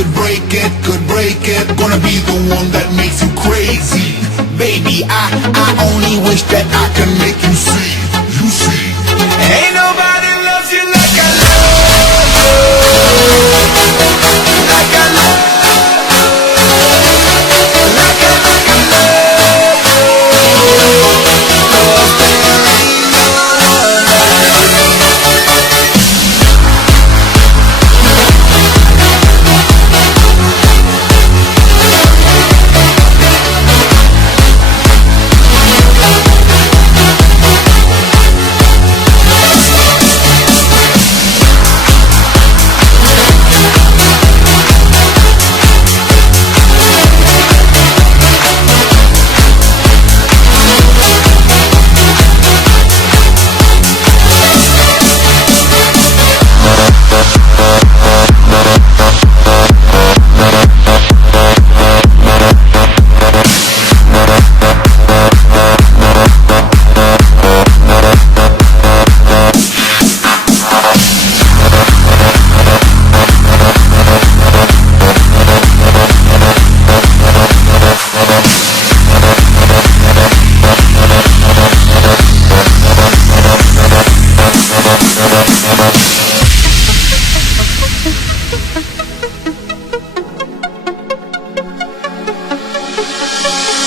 could break it. Gonna be the one that makes you crazy. Baby, I only wish that I could make you see. You see. Ain't nobody loves you like I love you. Like I love you.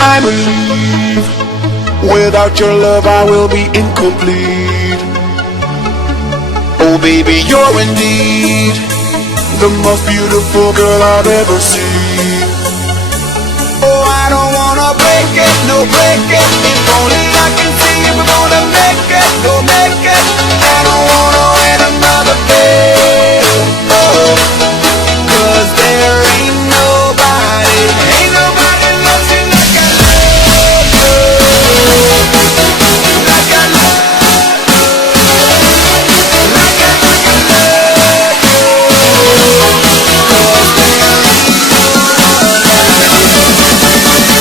I believe without your love I will be incomplete. Oh baby, you're indeed the most beautiful girl I've ever seen. Oh, I don't wanna break it, no break it. If only I can see if we're gonna make it, no make it. I don't wanna wait another day. Oh, 'cause there ain't nobody loves you like I love you. Like I love you. Like I love you. 'Cause there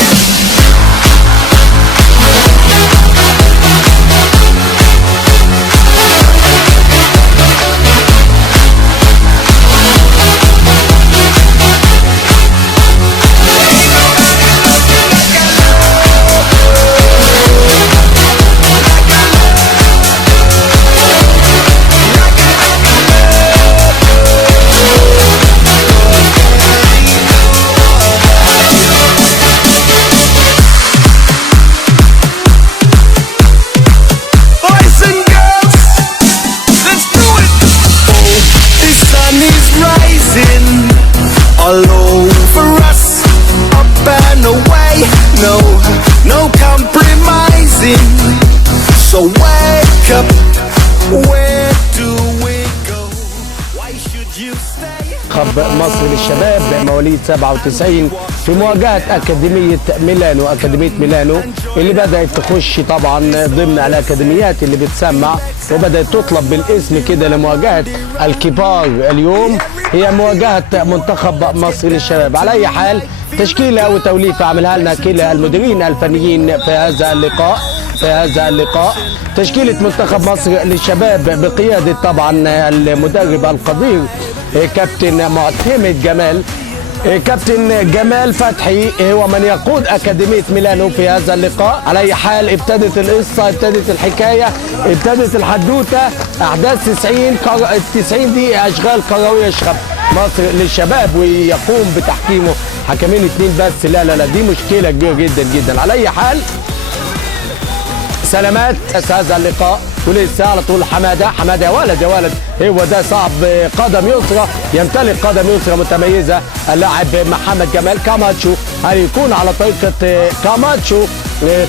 ain't all over us, up and away. No compromising. So wake up, where do we go? Why should you stay? منتخب مصر للشباب مواليد 97 في مواجهة أكاديمية ميلانو اللي بدأت تخش طبعا ضمن الأكاديميات اللي بتسمع وبدأت تطلب بالاسم كده لمواجهة الكبار. اليوم هي مواجهة منتخب مصر للشباب. على أي حال تشكيلة وتوليفة عملها لنا كلا المديرين الفنيين في هذا اللقاء تشكيلة منتخب مصر للشباب بقيادة طبعا المدرب القدير كابتن معتمد جمال. كابتن جمال فتحي هو من يقود أكاديمية ميلانو في هذا اللقاء. على أي حال ابتدت القصة، ابتدت الحكاية، ابتدت الحدوتة. أحداث 90 دقيقة أشغال كروية مصر للشباب ويقوم بتحكيمه حكمين 2 بس. لا دي مشكلة كبيرة جدا جدا. على أي حال سلامات هذا اللقاء ولسه على طول حماده يا ولد هو ده صعب قدم يسرى، يمتلك قدم يسرى متميزه اللاعب محمد جمال. كاماتشو هل يكون على طريقه كاماتشو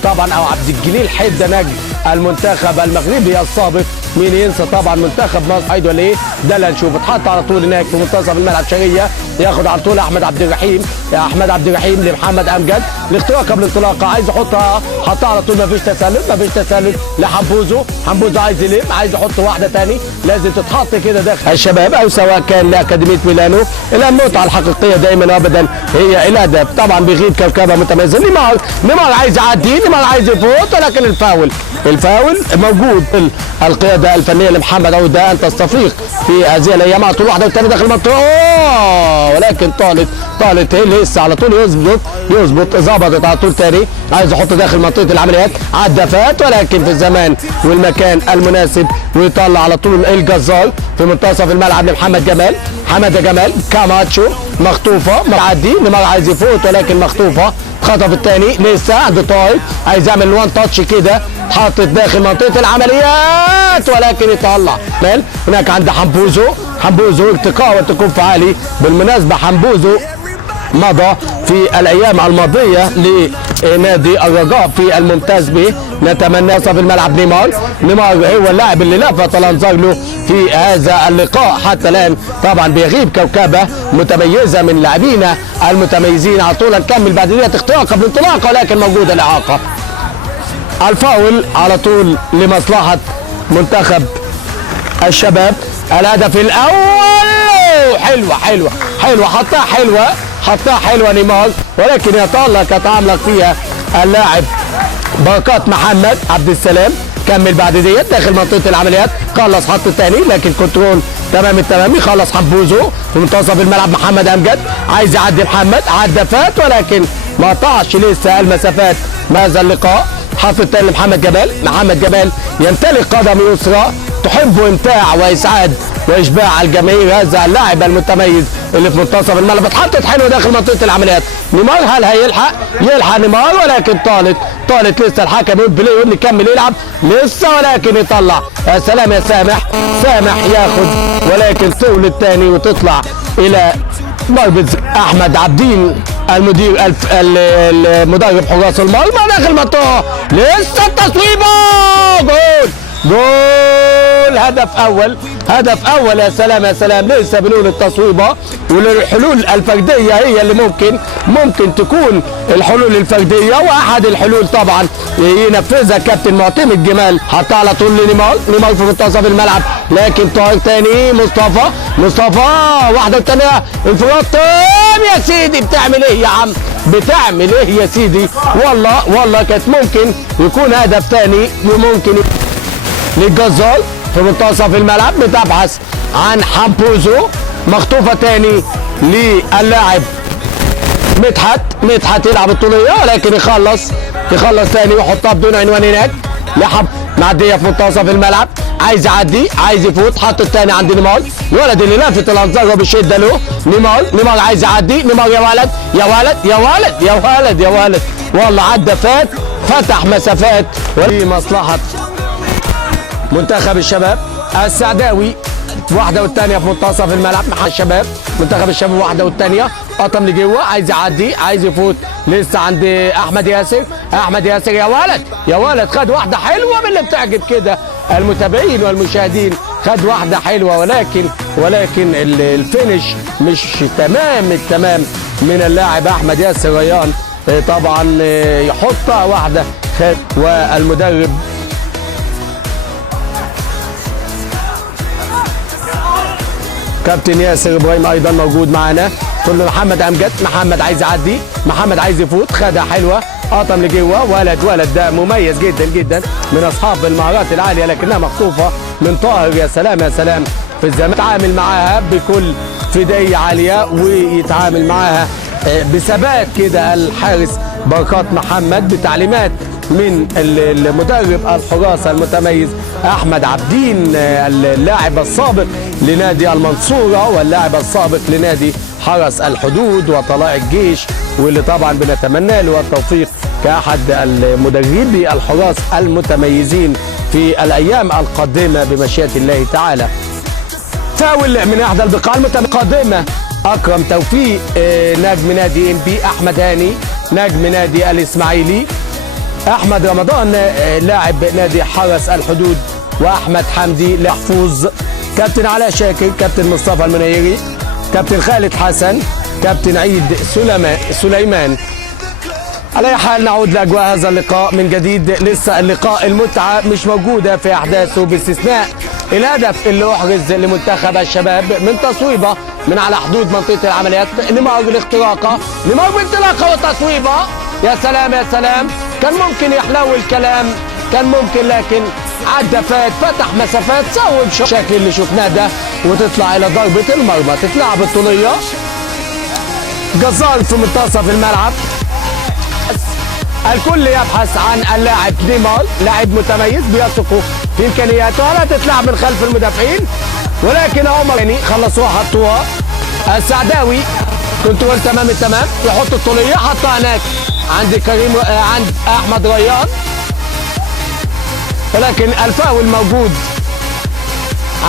طبعا او عبد الجليل حده نجم المنتخب المغربي السابق؟ مين ينسى طبعا منتخب مصر عيد ولا ايه؟ ده اللي هنشوف. اتحط على طول هناك في منتصف الملعب شريه، ياخد على طول احمد عبد الرحيم لمحمد امجد. الاختراق قبل الانطلاقه عايز يحطها، حطها على طول، مفيش تسلل لحمبوزو. عايز يلم، عايز يحط واحده ثاني، لازم تتحط كده داخل الشباب او سواء كان لاكاديميه ميلانو. المتعه الحقيقيه دائما وابدا هي الهدف. طبعا بيغيب كوكبه متميزه. نيمار عايز يعدي، نيمار عايز يفوت، ولكن الفاول موجود. القياده الكتابه الفنيه لمحمد عوده ان تستفيق في هذه الايام على طول واحده والثانيه داخل المنطقه، ولكن طالت هي لسه على طول يظبط ظبطت على طول ثاني، عايز يحط داخل منطقه العمليات عدى فات، ولكن في الزمان والمكان المناسب ويطلع على طول الجزار في منتصف الملعب لمحمد جمال. حماده جمال كاماتشو مخطوفه معدي نيمار عايز يفوت ولكن مخطوفه، خطف الثاني لسه عند طاهر عايز يعمل وان تاتش كده، حاطط داخل منطقه العمليات ولكن يطلع هناك عند حمبوزو ارتقاء وارتكاز فعالي. بالمناسبه حمبوزو مضى في الايام الماضيه لنادي الرجاء في الممتاز به. نتمنى في الملعب نيمار هو اللاعب اللي لفت الانظار له في هذا اللقاء حتى الان، طبعا بيغيب كوكبه متميزه من لاعبينا المتميزين. على طول نكمل بعد دقيقه اختراق قبل انطلاقه ولكن موجوده الاعاقه. الفاول على طول لمصلحه منتخب الشباب. الهدف الاول حلوه حطها حلوه نيمار، ولكن يتألق يتعمق فيها اللاعب بركات محمد عبد السلام. كمل بعد ديت داخل منطقه العمليات، خلص حط الثاني لكن كنترول تمام التمام، يخلص حمبوزو في منتصف الملعب. محمد امجد عايز يعدي محمد، عدى فات ولكن ما قطعش لسه المسافات بهذا اللقاء. حط الثاني لمحمد جمال. محمد جمال يمتلك قدم يسرى تحب امتاع واسعاد واشباع الجماهير، هذا اللاعب المتميز اللي في منتصف الملعب. اتحطت حلوه داخل منطقه العمليات. نيمار هل يلحق نيمار ولكن طالت لسه الحكم يقول بلاي، يقول نكمل يلعب لسه ولكن يطلع. يا سلام يا سامح ياخد ولكن طول الثاني وتطلع الى ضربه احمد عبدين المدرب حراس المرمى داخل المنطقه. لسه التصويبه جول هدف اول يا سلام. لسه بنقول التصويبه والحلول الفرديه هي اللي ممكن تكون الحلول الفرديه، واحد الحلول طبعا ينفذها كابتن معتمد جمال. حطها على طول لنيمار في منتصف الملعب لكن طاهر تاني. مصطفى واحده الثانيه انفراد تام. يا سيدي بتعمل ايه يا عم، بتعمل ايه يا سيدي؟ والله كانت ممكن يكون هدف ثاني وممكن للجزار في منتصف الملعب. بتبحث عن حمبوزو، مخطوفه ثاني للاعب مدحت يلعب الطوليه ولكن يخلص ثاني ويحطها بدون عنوان هناك. معديه في منتصف الملعب، عايز يعدي عايز يفوت، حط الثاني عند نيمار. الولد اللي لافت الانظار وبالشده له نيمار عايز يعدي. نيمار يا ولد والله عدى فات فتح مسافات لمصلحه منتخب الشباب. السعداوي واحده والثانيه في منتصف الملعب مع الشباب. منتخب الشباب واحده والثانيه، قطم لجوه عايز يعدي عايز يفوت لسه عند احمد ياسر يا ولد خد واحده حلوه من اللي بتعجب كده المتابعين والمشاهدين. خد واحده حلوه ولكن الفينش مش تمام التمام من اللاعب احمد ياسر ريان. طبعا يحطها واحده خد. والمدرب كابتن ياسر ابراهيم ايضا موجود معانا. كل محمد امجد، محمد عايز يعدي، محمد عايز يفوت، خدها حلوه قطم لجوه. ولد ده مميز جدا من اصحاب المهارات العاليه لكنها مخطوفه من طاهر. يا سلام في الزمان يتعامل معاها بكل فدائيه عاليه ويتعامل معاها بثبات كده الحارس بركات محمد بتعليمات من المدرب الحراسه المتميز احمد عبدين، اللاعب السابق لنادي المنصوره واللاعب السابق لنادي حرس الحدود وطلائع الجيش، واللي طبعا بنتمنى له التوفيق كاحد المدربي الحراس المتميزين في الايام القادمه بمشيئه الله تعالى. فاول من احدى البقاع المتقدمه اكرم توفيق نجم نادي ام بي، احمد هاني نجم نادي الاسماعيلي، احمد رمضان لاعب نادي حرس الحدود، واحمد حمدي لحفوظ، كابتن علاء شاكر، كابتن مصطفى المنيري، كابتن خالد حسن، كابتن عيد سليمان. على اي حال نعود لاجواء هذا اللقاء من جديد. لسه اللقاء المتعه مش موجوده في احداثه باستثناء الهدف اللي احرز لمنتخب الشباب من تصويبه من على حدود منطقه العمليات. نيمار بالاختراقه، نيمار بانطلاقه وتصويبه. يا سلام كان ممكن يحلو الكلام، كان ممكن لكن عدى فات فتح مسافات صوب الشكل اللي شفناه ده وتطلع الى ضربه المرمى. تتلعب الطوليه جزار في منتصف الملعب. الكل يبحث عن اللاعب نيمار، لاعب متميز بيثق في امكانياته. ولا تتلعب من خلف المدافعين ولكن عمر يعني خلصوها حطوها. السعداوي كنترول تمام التمام، يحط الطوليه حطها هناك عند كريم عند احمد ريان ولكن الفاول موجود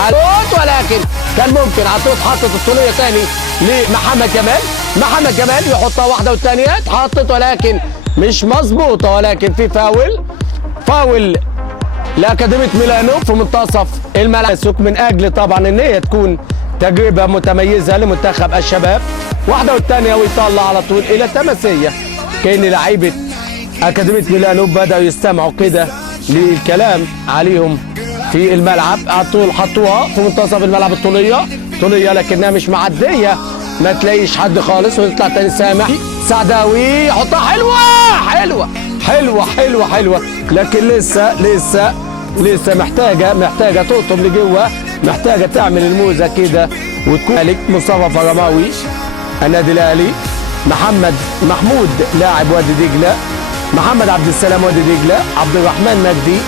على ولكن كان ممكن عطوط حطت الطوليه ثاني لمحمد جمال. محمد جمال يحطها واحده والثانيه اتحطت ولكن مش مظبوطه ولكن في فاول لاكاديميه ميلانو في منتصف الملعب من اجل طبعا ان هي تكون تجربه متميزه لمنتخب الشباب. واحده والثانيه ويطلع على طول الى تماسيه. كان لعيبه اكاديميه ميلانو بداوا يستمعوا كده للكلام عليهم في الملعب. على طول حطوها في منتصف الملعب الطوليه لكنها مش معديه، ما تلاقيش حد خالص ويطلع تاني سامح. سعداوي يحطها حلوه حلوه حلوه حلوه حلوه لكن لسه محتاجه تقطم لجوه، محتاجه تعمل الموزه كده وتكون مالك. مصطفى فرماوي النادي الاهلي، محمود لاعب وادي دجله، محمد عبد السلام وادي دجله، عبد الرحمن مجدي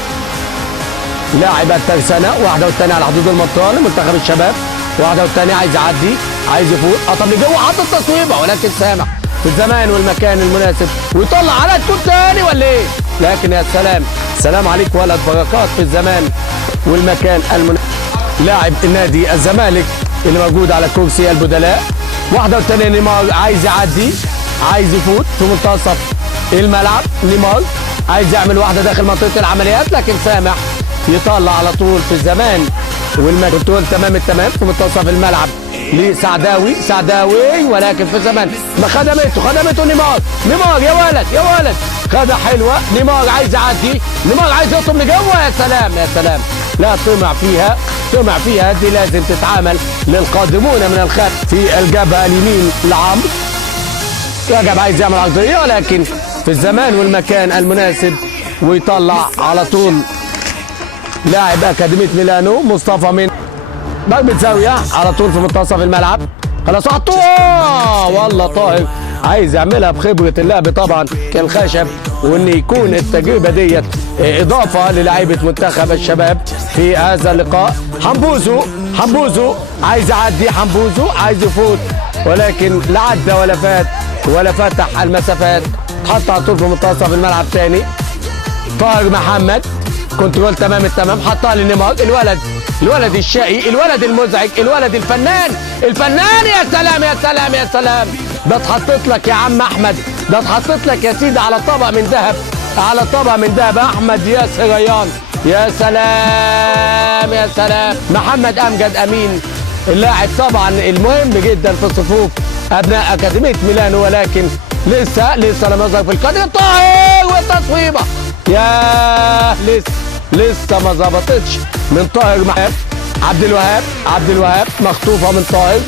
لاعب الترسانه. واحده والثانيه على حدود المنطقه لمنتخب الشباب. واحده والثانيه عايز يعدي عايز يفوت قطم لجوه حط التصويبه ولكن سامح في الزمان والمكان المناسب ويطلع على تكون ثاني ولا ايه؟ لكن يا سلام عليك ولد بركات في الزمان والمكان المناسب. لاعب النادي الزمالك اللي موجود على كرسي البدلاء. واحده والثانيه نيمار عايز يعدي عايز يفوت في منتصف الملعب. نيمار عايز يعمل واحده داخل منطقه العمليات لكن سامح يطلع على طول في الزمان والكنترول تمام التمام في منتصف الملعب سعداوي ولكن في الزمان ما خدمته نيمار يا ولد خدها حلوه. نيمار عايز يعدي، نيمار عايز يطلب لجوه. يا سلام لا طمع فيها دي لازم تتعامل للقادمون من الخلف. في الجبهه اليمين لعمرو رجب عايز يعمل عرضيه ولكن في الزمان والمكان المناسب ويطلع على طول لاعب اكاديميه ميلانو مصطفى من ضربه زاويه على طول في منتصف الملعب. خلاص حطوها والله طاهر عايز يعملها بخبره اللعب طبعا كالخشب وان يكون التجربه ديت اضافه للاعيبه منتخب الشباب في هذا اللقاء. حمبوزو عايز يعدي، حمبوزو عايز يفوت ولكن لا عدى ولا فات ولا فتح المسافات. حط على طول في منتصف الملعب ثاني. طاهر محمد كنترول تمام التمام حطها لنيمار. الولد الشقي، الولد المزعج، الولد الفنان. يا سلام ده اتحطت لك يا عم احمد، ده اتحطت لك يا سيدي على طبق من ذهب احمد ياسر ريان. يا سلام محمد امجد امين اللاعب طبعا المهم جدا في صفوف ابناء اكاديميه ميلانو ولكن لسه لم يظهر في القدر. طاهر والتصويبه يا لسه ما ظبطتش من طاهر. عبد الوهاب مخطوفه من طاهر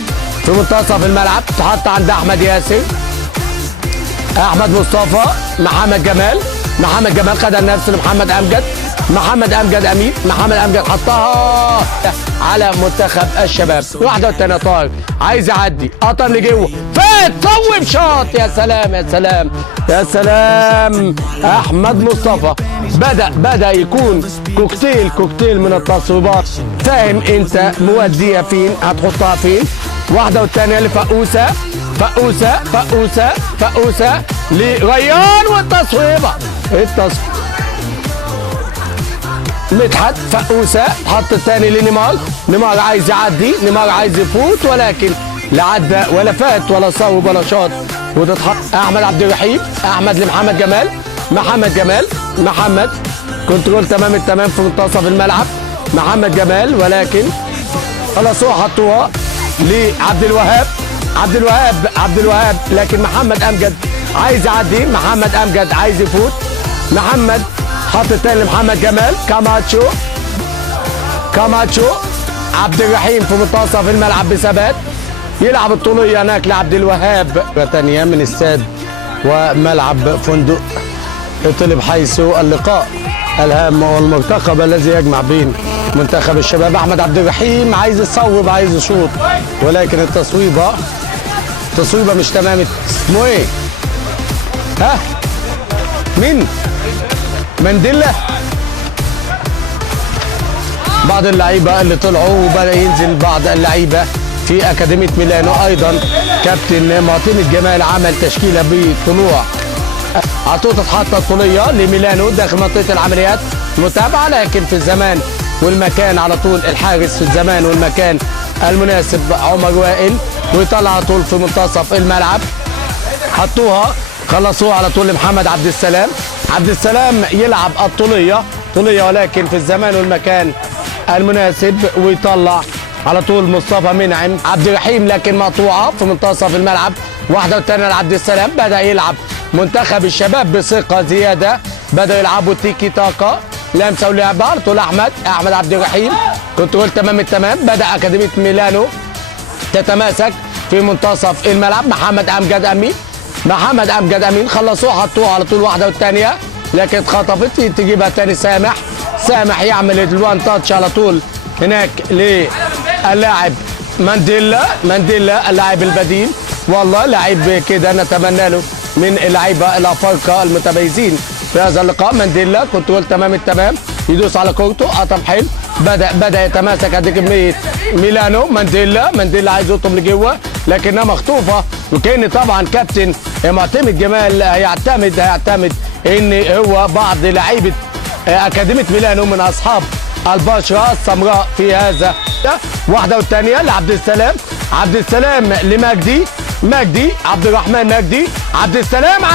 في منتصف الملعب تحط عند احمد ياسر. احمد مصطفى محمد جمال خدها لنفسه لمحمد امجد امين. محمد امجد حطها على منتخب الشباب. واحده والثانيه طاهر عايز يعدي قطم لجوه فات صوب شاط. يا سلام احمد مصطفى بدا يكون كوكتيل من التصويبات. فاهم انت موديها فين هتحطها فين. واحده والثانيه لفقوسه لريان والتصويبه مدحت. فقوسه حط الثاني لنيمار عايز يعدي، نيمار عايز يفوت ولكن لا عدى ولا فات ولا صوب ولا شاط وتتحط. احمد عبد الرحيم لمحمد جمال. محمد كنترول تمام التمام في منتصف الملعب. محمد جمال ولكن خلصوها حطوها لعبد الوهاب لكن محمد امجد عايز يعدي، محمد امجد عايز يفوت. محمد حط الثاني لمحمد جمال. كاماتشو عبد الرحيم في منتصف الملعب بثبات يلعب الطوليه هناك لعبد الوهاب. ثانيه من استاد وملعب فندق اطلب حيث اللقاء. الهام والمرتقب الذي يجمع بين منتخب الشباب. احمد عبد الرحيم عايز يصوب، عايز يشوط، ولكن التصويبه مش تمام. اسمه ايه؟ ها؟ مين؟ منديلا. بعض اللعيبه اللي طلعوا وبدا ينزل بعض اللعيبه في اكاديميه ميلانو. ايضا كابتن معتمد جمال عمل تشكيله بطلوع عطوطه اتحط الطوليه لميلانو داخل منطقه العمليات. متابعه لكن في الزمان والمكان على طول الحارس في الزمان والمكان المناسب عمر وائل، ويطلع على طول في منتصف الملعب. حطوها خلصوها على طول لمحمد عبد السلام. عبد السلام يلعب الطوليه ولكن في الزمان والمكان المناسب، ويطلع على طول مصطفى منعم عبد الرحيم لكن مقطوعه في منتصف الملعب. واحده والثانيه لعبد السلام. بدا يلعب منتخب الشباب بثقه زياده، بدا يلعبوا تيكي تاكا، لمسه ولعبه على طول احمد عبد الرحيم، كنترول تمام التمام. بدا اكاديميه ميلانو تتماسك في منتصف الملعب. محمد امجد امين خلصوها حطوها على طول واحده والثانيه لكن اتخطفت. تجيبها تاني سامح يعمل الوان تاتش على طول هناك للاعب مانديلا اللاعب البديل. والله لاعب كده نتمنى له من اللعيبه الافارقه المتميزين في هذا اللقاء. مانديلا كنترول تمام التمام، يدوس على كورته، قطم حلو، بدا يتماسك قد كميه ميلانو. مانديلا عايز يطلب لجوه لكنها مخطوفه، وكان طبعا كابتن معتمد جمال هيعتمد ان هو بعض لعيبه اكاديميه ميلانو من اصحاب البشره السمراء في هذا. واحده والثانيه لعبد السلام لمجدي عبد الرحمن عبد السلام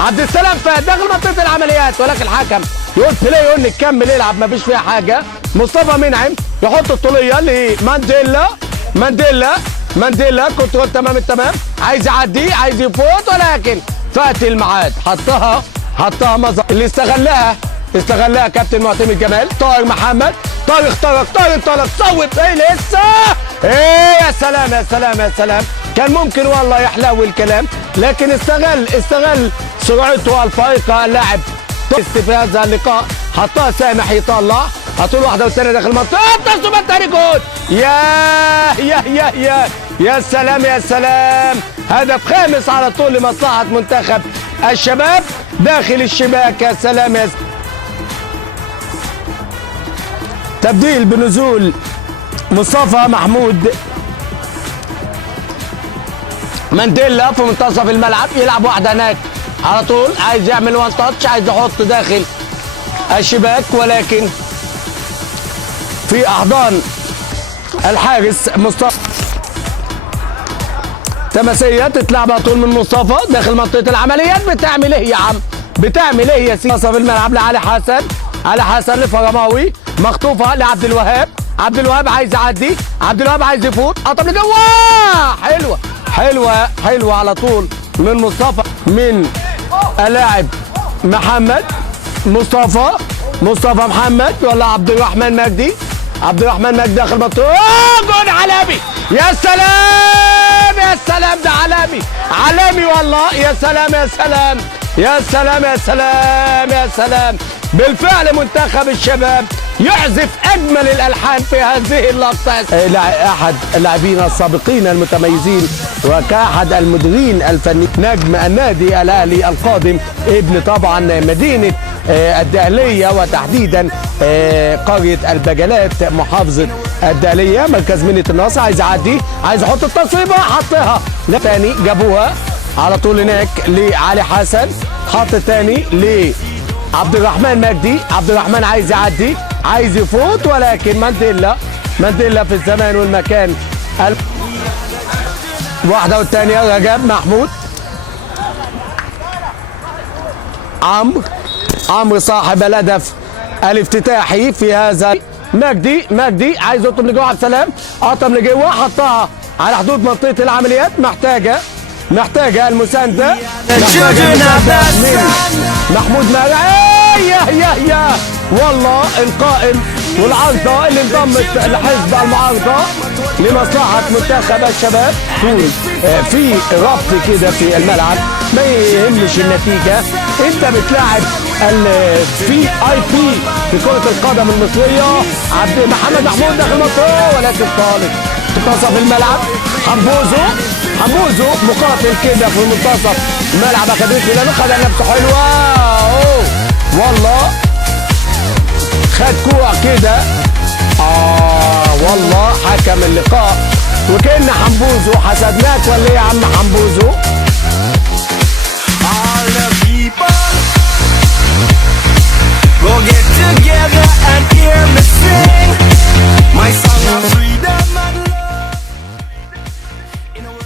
عبد السلام فات داخل منطقه العمليات، ولكن الحكم يقول بلاي، يقول لك كمل العب ما فيش فيها حاجه. مصطفى منعم يحط الطوليه لمانديلا كنترول تمام التمام، عايز يعدي عايز يفوت ولكن فات الميعاد. حطها مظهر اللي استغلها كابتن معتمد جمال. طارق محمد طارق صوب ايه لسه ايه. يا سلام كان ممكن والله يحلو الكلام، لكن استغل سرعته الفائقه اللاعب في هذا اللقاء. حطها سامح يطلع هتقول واحده والثانيه داخل المنطقه تصوب الثاني جول. يا سلام هدف خامس على طول لمصلحه منتخب الشباب داخل الشباك. يا سلام تبديل بنزول مصطفى محمود. مانديلا في منتصف الملعب يلعب واحده هناك على طول، عايز يعمل وان تاتش، عايز يحط داخل الشباك ولكن في احضان الحارس مصطفى. تماسيه تتلعب على طول من مصطفى داخل منطقه العمليات. بتعمل ايه يا عم؟ بتعمل ايه يا سيدي؟ منتصف الملعب لعلي حسن لفرماوي، مخطوفه لعبد الوهاب عايز يعدي، عبد الوهاب عايز يفوت، قطم لجوه. حلوه على طول من مصطفى، من اللاعب محمد مصطفى محمد ولا عبد الرحمن مجدي داخل المنطقه. جول عالمي. يا سلام ده عالمي والله. يا سلام بالفعل منتخب الشباب يعزف اجمل الالحان في هذه اللقطه. احد اللاعبين السابقين المتميزين وكاحد المديرين الفنيين، نجم النادي الاهلي القادم، ابن طبعا مدينه الدهليه وتحديدا قريه البجلات محافظه الدهليه مركز مدينه النصر. عايز يعدي عايز يحط التصويبه، حطها ثاني، جابوها على طول هناك لعلي حسن، حط الثاني عبد الرحمن مجدي. عبد الرحمن عايز يعدي عايز يفوت ولكن مانديلا في الزمان والمكان. واحده والثانيه رجب محمود، عمرو صاحب الهدف الافتتاحي في هذا. مجدي عايز يطلب لجوه عبد السلام، قطم لجوه، حطها على حدود منطقه العمليات. محتاجه المسانده من محمود مرعي. والله القائم والعارضة اللي انضمت لحزب المعارضة لمصلحة منتخب الشباب تقول في ربط كده في الملعب، ما يهمش النتيجة. انت بتلاعب الفي اي بي في كرة القدم المصرية عبد محمد محمود داخل مصر، ولكن طالب في منتصف الملعب. حمبوزو مقاتل كده في منتصف ملعب اكاديمية ميلانو، خد نفسه حلوة والله، خد كوع كده والله حكم اللقاء. وكأن حمبوزو حسدناك ولا ايه يا عم حمبوزو؟